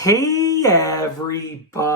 Hey everybody,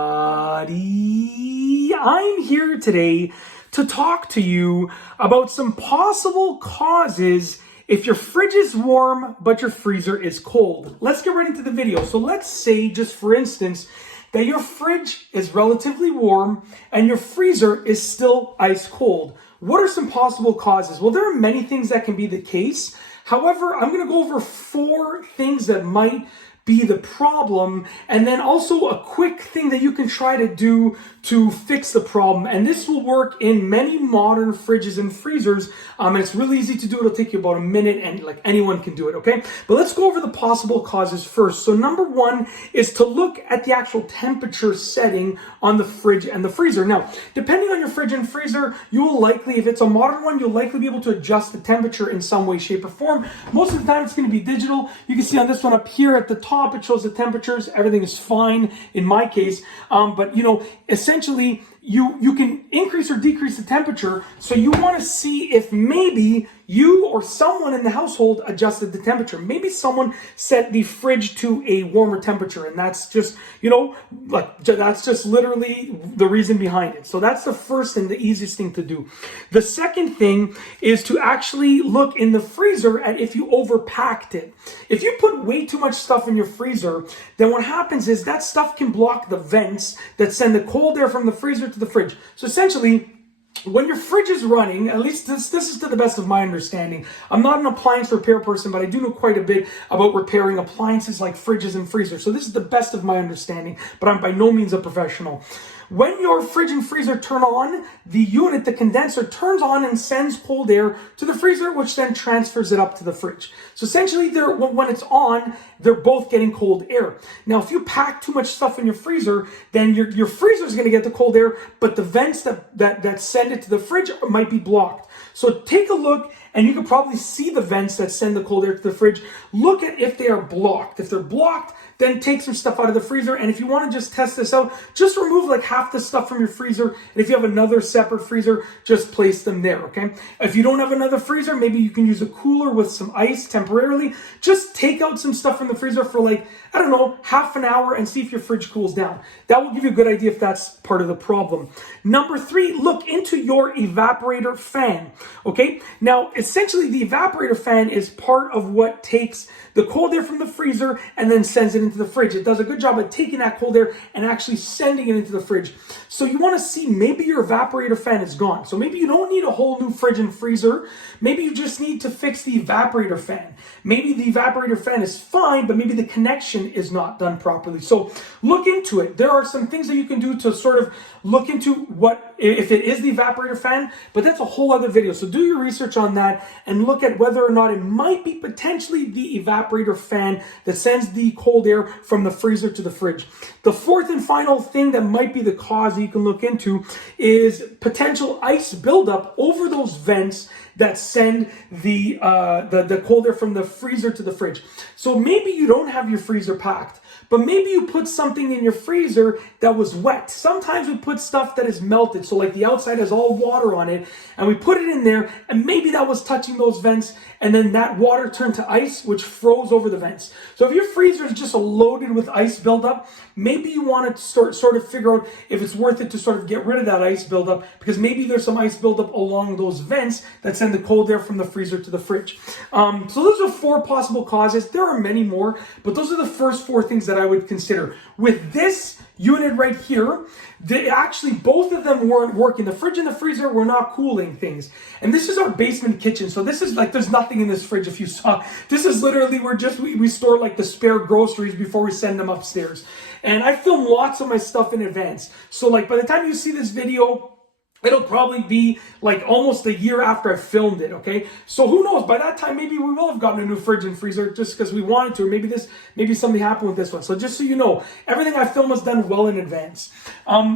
I'm here today to talk to you about some possible causes if your fridge is warm but your freezer is cold. Let's get right into the video. So let's say, just for instance, that your fridge is relatively warm and your freezer is still ice cold. What are some possible causes? Well, there are many things that can be the case. However, I'm going to go over 4 things that might be the problem, and then also a quick thing that you can try to do to fix the problem. And this will work in many modern fridges and freezers, and it's really easy to do. It'll take you about a minute, and like anyone can do it, okay? But let's go over the possible causes first. So number 1 is to look at the actual temperature setting on the fridge and the freezer. Now, depending on your fridge and freezer, you will likely, if it's a modern one, you'll likely be able to adjust the temperature in some way, shape, or form. Most of the time, it's going to be digital. You can see on this one up here at the top, it shows the temperatures. Everything is fine in my case. But essentially, you can increase or decrease the temperature. So you want to see if maybe you or someone in the household adjusted the temperature. Maybe someone set the fridge to a warmer temperature, and that's just, that's just literally the reason behind it. So that's the first and the easiest thing to do. The second thing is to actually look in the freezer at if you overpacked it. If you put way too much stuff in your freezer, then what happens is that stuff can block the vents that send the cold air from the freezer to the fridge. So essentially, when your fridge is running, at least this is to the best of my understanding. I'm not an appliance repair person, but I do know quite a bit about repairing appliances like fridges and freezers. So this is the best of my understanding, but I'm by no means a professional. When your fridge and freezer turn on, the unit, the condenser, turns on and sends cold air to the freezer, which then transfers it up to the fridge. So essentially, when it's on, they're both getting cold air. Now, if you pack too much stuff in your freezer, then your freezer is going to get the cold air, but the vents that send it to the fridge might be blocked. So take a look, and you can probably see the vents that send the cold air to the fridge. Look at if they are blocked. If they're blocked, then take some stuff out of the freezer. And if you want to just test this out, just remove like half the stuff from your freezer. And if you have another separate freezer, just place them there, okay? If you don't have another freezer, maybe you can use a cooler with some ice temporarily. Just take out some stuff from the freezer for like, I don't know, half an hour and see if your fridge cools down. That will give you a good idea if that's part of the problem. Number 3, look into your evaporator fan, okay? Now, essentially, the evaporator fan is part of what takes the cold air from the freezer and then sends it into the fridge. It does a good job at taking that cold air and actually sending it into the fridge. So you want to see maybe your evaporator fan is gone. So maybe you don't need a whole new fridge and freezer. Maybe you just need to fix the evaporator fan. Maybe the evaporator fan is fine, but maybe the connection is not done properly. So look into it. There are some things that you can do to sort of look into what, if it is the evaporator fan, but that's a whole other video. So do your research on that and look at whether or not it might be potentially the evaporator fan that sends the cold air from the freezer to the fridge. The fourth and final thing that might be the cause that you can look into is potential ice buildup over those vents that send the cold air from the freezer to the fridge. So maybe you don't have your freezer packed, but maybe you put something in your freezer that was wet. Sometimes we put stuff that is melted, so like the outside has all water on it, and we put it in there, and maybe that was touching those vents, and then that water turned to ice, which froze over the vents. So if your freezer is just loaded with ice buildup, maybe you want to sort of figure out if it's worth it to sort of get rid of that ice buildup, because maybe there's some ice buildup along those vents that send the cold air from the freezer to the fridge. So those are 4 possible causes. There are many more, but those are the first 4 things that I would consider. With this unit right here, actually both of them weren't working. The fridge and the freezer were not cooling things. And this is our basement kitchen. So this is like, there's nothing in this fridge if you saw. This is literally, we store like the spare groceries before we send them upstairs. And I film lots of my stuff in advance. So like by the time you see this video, it'll probably be like almost a year after I filmed it, okay? So who knows, by that time, maybe we will have gotten a new fridge and freezer just because we wanted to, or maybe something happened with this one. So just so you know, everything I film is done well in advance.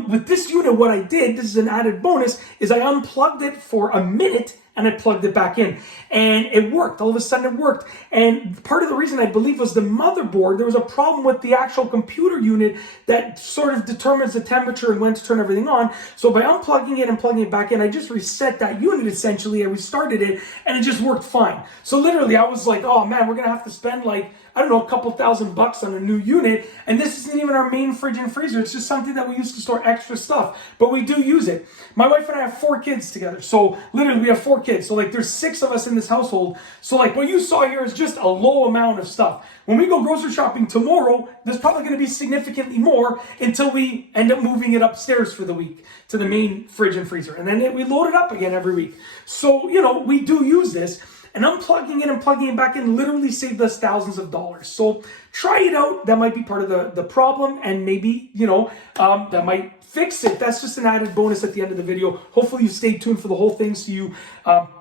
With this unit, what I did, this is an added bonus, is I unplugged it for a minute and I plugged it back in. And it worked. All of a sudden it worked. And part of the reason I believe was the motherboard. There was a problem with the actual computer unit that sort of determines the temperature and when to turn everything on. So by unplugging it and plugging it back in, I just reset that unit essentially. I restarted it and it just worked fine. So literally I was like, oh man, we're going to have to spend like I don't know, a couple $1,000 on a new unit. And this isn't even our main fridge and freezer. It's just something that we use to store extra stuff, but we do use it. My wife and I have 4 kids together. So literally we have 4 kids. So like there's 6 of us in this household. So like what you saw here is just a low amount of stuff. When we go grocery shopping tomorrow, there's probably going to be significantly more until we end up moving it upstairs for the week to the main fridge and freezer. And then we load it up again every week. So, you know, we do use this. And unplugging it and plugging it back in literally saved us thousands of dollars. So try it out. That might be part of the problem, and maybe, you know, that might fix it. That's just an added bonus at the end of the video. Hopefully you stay tuned for the whole thing so you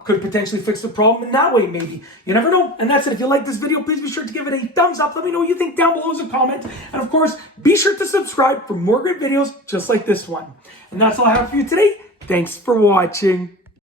could potentially fix the problem in that way, maybe. You never know. And that's it. If you like this video, please be sure to give it a thumbs up. Let me know what you think down below as a comment. And of course, be sure to subscribe for more great videos just like this one. And that's all I have for you today. Thanks for watching.